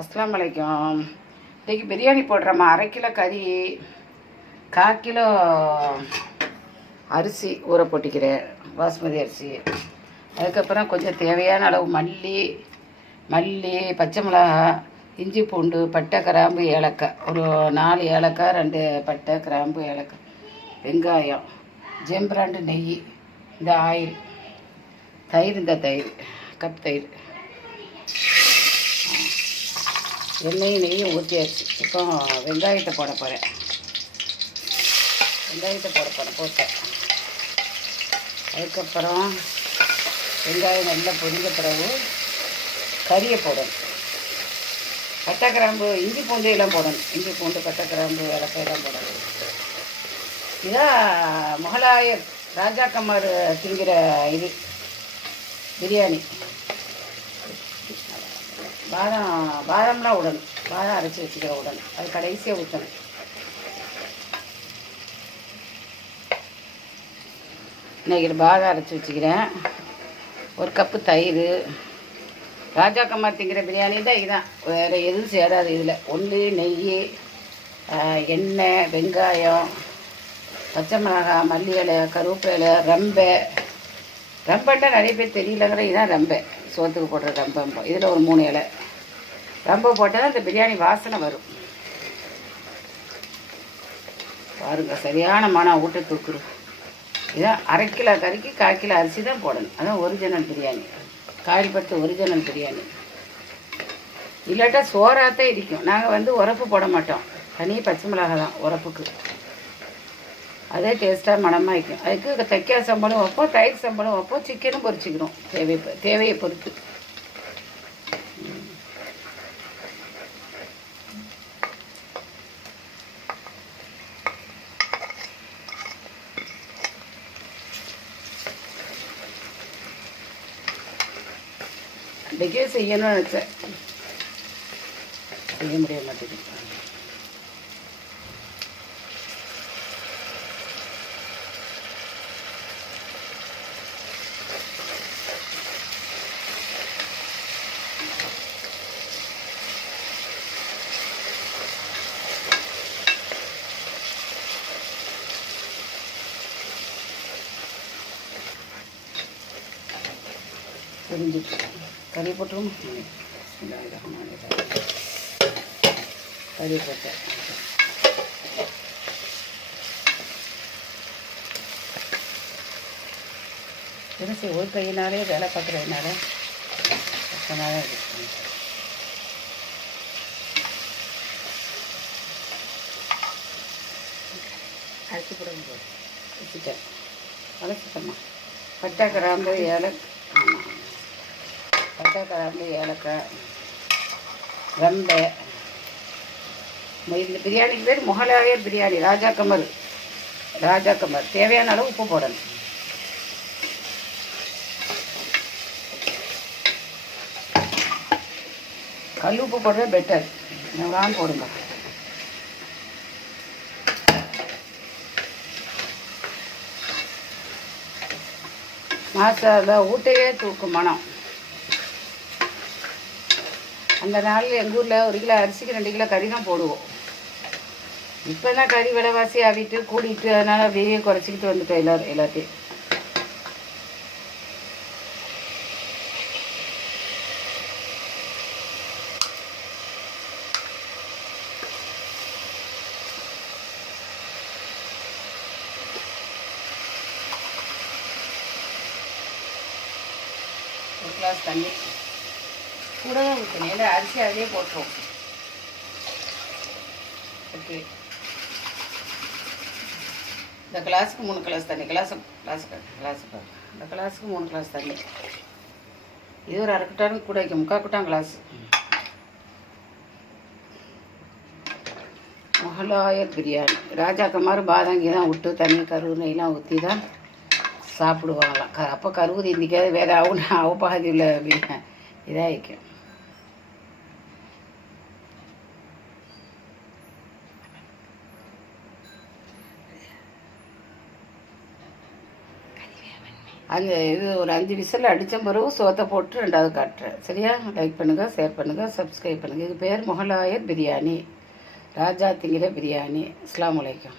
அஸ்ஸலாமு அலைக்கும். இன்றைக்கி பிரியாணி போடுறோம்மா. 1/2 கிலோ கறி, 1/4 கிலோ அரிசி ஊற போட்டிக்கிறேன், பாஸ்மதி அரிசி. அதுக்கப்புறம் கொஞ்சம் தேவையான அளவு மல்லி, பச்சை மிளகா, இஞ்சி பூண்டு, பட்டை கிராம்பு, ஏலக்காய், ஒரு 4 ஏலக்காய், 2 பட்டை கிராம்பு, ஏலக்காய், வெங்காயம், ஜெம்பிராண்டு நெய், இந்த ஆயில், தயிர், இந்த தயிர் கப் தயிர், எண்ணெயும் நெய்யும் ஊற்றியாச்சு. இப்போ வெங்காயத்தை போட போகிறேன். போட்டேன். அதுக்கப்புறம் வெங்காயம் நல்லா பொரிஞ்ச பிறகு கறியை போடணும். பட்டை கிராம்பு, இஞ்சி பூண்டு எல்லாம் போடணும். இஞ்சி பூண்டு, பட்டை கிராம்பு, ஏலக்காய் எல்லாம் போடணும். இதான் முகலாய ராஜாக்கம்மார் திங்கிற இது பிரியாணி. பாதாம்லாம் விடணும். பாதாம் அரைச்சி வச்சுக்கிற விடணும். அது கடைசியாக ஊற்றணும். இன்றைக்கி பாதாம் அரைச்சி வச்சுக்கிறேன். 1 கப்பு தயிர். ராஜாக்கம்மா திங்கிற பிரியாணி தான் இதுதான், வேறு எதுவும் சேராது இதில். ஒன்று நெய், எண்ணெய், வெங்காயம், பச்சை மிளகாய், மல்லி இலை, கருவேப்பிலை, ரம்பன்னா நிறைய பேர் தெரியலங்கிற இதுதான் ரம்பை. சோத்துக்கு போடுற ரம்பம். இதில் ஒரு 3 இலை ரம்பை போட்டால் தான் இந்த பிரியாணி வாசனை வரும். பாருங்கள், சரியான மனம் ஊட்ட தூக்குறோம். இதான் 1/2 கிலோ கறிக்கு 1/4 கிலோ அரிசி தான் போடணும். அதான் ஒரிஜினல் பிரியாணி, காயல்பட்டு ஒரிஜினல் பிரியாணி. இல்லாட்டா சோறாத்தான் இருக்கும். நாங்கள் உரப்பு போட மாட்டோம். தனி பச்சை மிளகாய் தான் உரப்புக்கு. அதே டேஸ்ட்டாக மனமாக இருக்கும். அதுக்கு தைக்காய் சம்பளம் வைப்போம், தயிர் சம்பளம் வைப்போம், சிக்கனும் பொரிச்சிக்கிறோம் தேவையை பொறுத்து. இன்றைக்கே செய்யணும்னு நினச்சேன், செய்ய முடிய மாட்டேங்குது. புரிஞ்சிட்டு கறி போட்டுரும். கறி போட்டேன். என்ன செய்ய, ஒரு கையினாலே வேலை பார்க்குறதுனால கஷ்டமாக தான் இருக்கு. அரிசி போட வச்சுட்டேன். வளர்த்துட்டேம்மா. பட்டை கிராம்பு, பட்டை கிராம்பு, ஏலக்காய், ரம்பை. இந்த பிரியாணிக்கு பேர் முகலாய பிரியாணி. ராஜாக்கமர். தேவையான அளவு உப்பு போடணும். கல் உப்பு போடுறது பெட்டர். எவ்வளோ போடுங்க. மாசாலா ஊட்டையே தூக்கும் மனம். அந்த நாளில் எங்கள் ஊரில் 1 கிலோ அரிசிக்கு 2 கிலோ கறி தான் போடுவோம். இப்போ தான் கறி விலைவாசி ஆகிட்டு கூடிட்டு, அதனால் அப்படியே குறைச்சிக்கிட்டு வந்துட்டோம் எல்லாத்தையும். ஒரு கிளாஸ் தண்ணி கூட தான் ஊற்றணும். ஏன்னா அரிசி அதிலே போட்டுருவோம். ஓகே, இந்த கிளாஸுக்கு 3 கிளாஸ் தண்ணி. இந்த கிளாஸுக்கு 3 கிளாஸ் தண்ணி. இது ஒரு 1/2 குட்டான் கூட வைக்கும். 3/4 குட்டான் கிளாஸ். முகலாய பிரியாணி. ராஜாக்கம்மார் பாதாங்கி தான் விட்டு தண்ணி கருவு நெய்லாம் ஊற்றி தான் சாப்பிடுவாங்களாம். அப்போ கருவு இன்றைக்காவது வேறு அவப்பாதி உள்ள இதாக வைக்கும். அந்த இது ஒரு 5 விசில் அடித்த பிறகு சோத்தை போட்டு 2வது காட்டுறேன். சரியா? லைக் பண்ணுங்கள், ஷேர் பண்ணுங்கள், சப்ஸ்கிரைப் பண்ணுங்கள். இது பேர் முகலாயர் பிரியாணி, ராஜா திங்கிற பிரியாணி. அஸ்ஸலாமு அலைக்கும்.